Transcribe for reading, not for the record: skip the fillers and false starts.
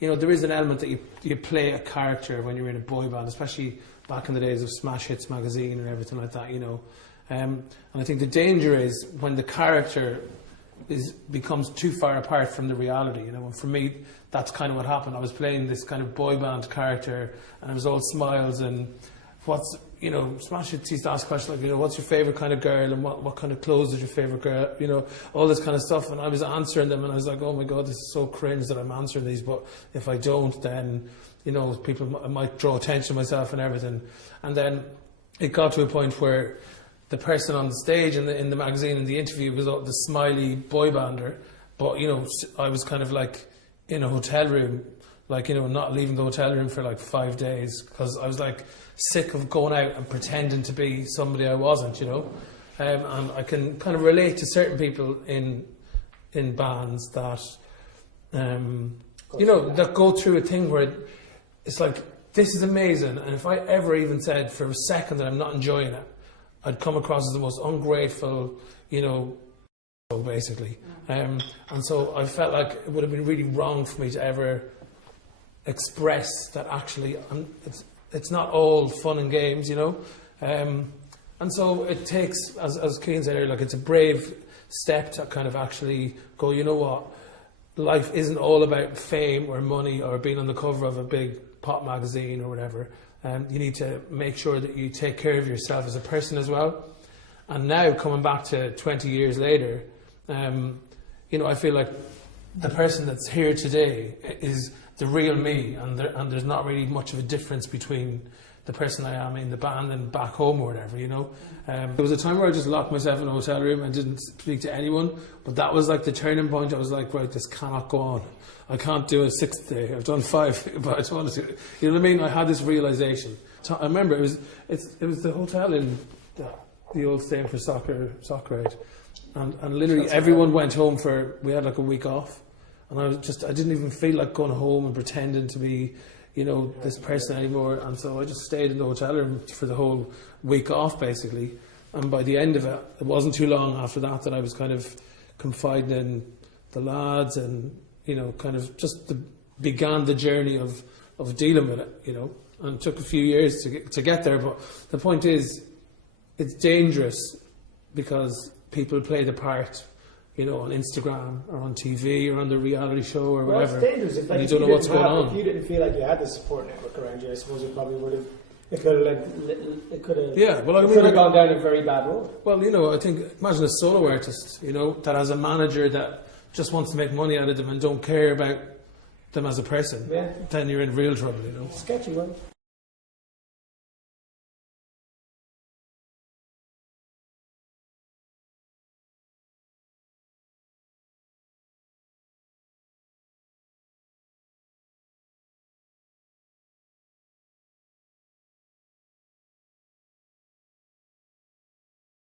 you know, there is an element that you play a character when you're in a boy band, especially back in the days of Smash Hits magazine and everything like that, you know. And I think the danger is when the character becomes too far apart from the reality, you know. And for me, that's kind of what happened. I was playing this kind of boy band character, and it was all smiles and you know, Smash Hits used to ask questions like, you know, what's your favourite kind of girl, and what kind of clothes is your favourite girl, you know, all this kind of stuff. And I was answering them, and I was like, oh my God, this is so cringe that I'm answering these, but if I don't, then, you know, I might draw attention to myself and everything. And then it got to a point where the person on the stage in the magazine, in the interview, was the smiley boy bander, but, you know, I was kind of like in a hotel room, like, you know, not leaving the hotel room for like 5 days, because I was like sick of going out and pretending to be somebody I wasn't, you know. And I can kind of relate to certain people in bands that, you know, that go through a thing where it's like, this is amazing, and if I ever even said for a second that I'm not enjoying it, I'd come across as the most ungrateful, you know, basically. And so I felt like it would have been really wrong for me to ever express that actually it's not all fun and games, you know. And so it takes, as Cian said earlier, like, it's a brave step to kind of actually go, you know what, life isn't all about fame or money or being on the cover of a big pop magazine or whatever. You need to make sure that you take care of yourself as a person as well. And now, coming back to 20 years later, you know, I feel like the person that's here today is the real me, and there's not really much of a difference between the person I am in the band and back home or whatever, you know. There was a time where I just locked myself in a hotel room and didn't speak to anyone, but that was like the turning point. I was like, right, this cannot go on. I can't do a 6th day. I've done 5, but I just wanted to, you know what I mean? I had this realization. I remember it was the hotel in the old stadium for soccer aid, and literally everyone went home we had like a week off, and I didn't even feel like going home and pretending to be, you know, this person anymore. And so I just stayed in the hotel room for the whole week off, basically. And by the end of it, it wasn't too long after that I was kind of confiding in the lads, and, you know, kind of just began the journey of dealing with it, you know. And it took a few years to get there. But the point is, it's dangerous because people play the part, you know, on Instagram or on TV or on the reality show or whatever. It's dangerous. If, like, you don't know what's going on. If you didn't feel like you had the support network around you, I suppose it probably would have. It could have gone down a very bad road. Well, you know, I think, imagine a solo artist, you know, that has a manager that just wants to make money out of them and don't care about them as a person. Yeah. Then you're in real trouble, you know. Sketchy one.